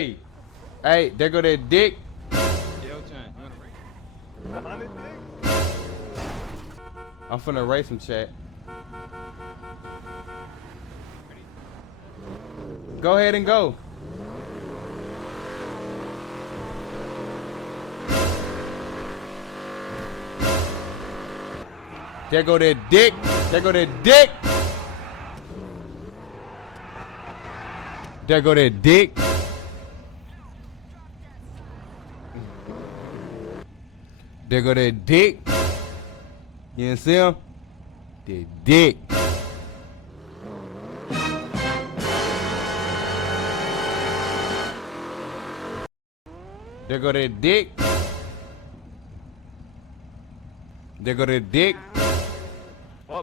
Hey, hey, there go that dick. Yo, Chan, you wanna race? I'm finna race him, chat. Ready? Go ahead and go. There go that dick. There go that dick. There go that dick. There go that dick. You didn't see him? The dick. There go that dick. There go that dick.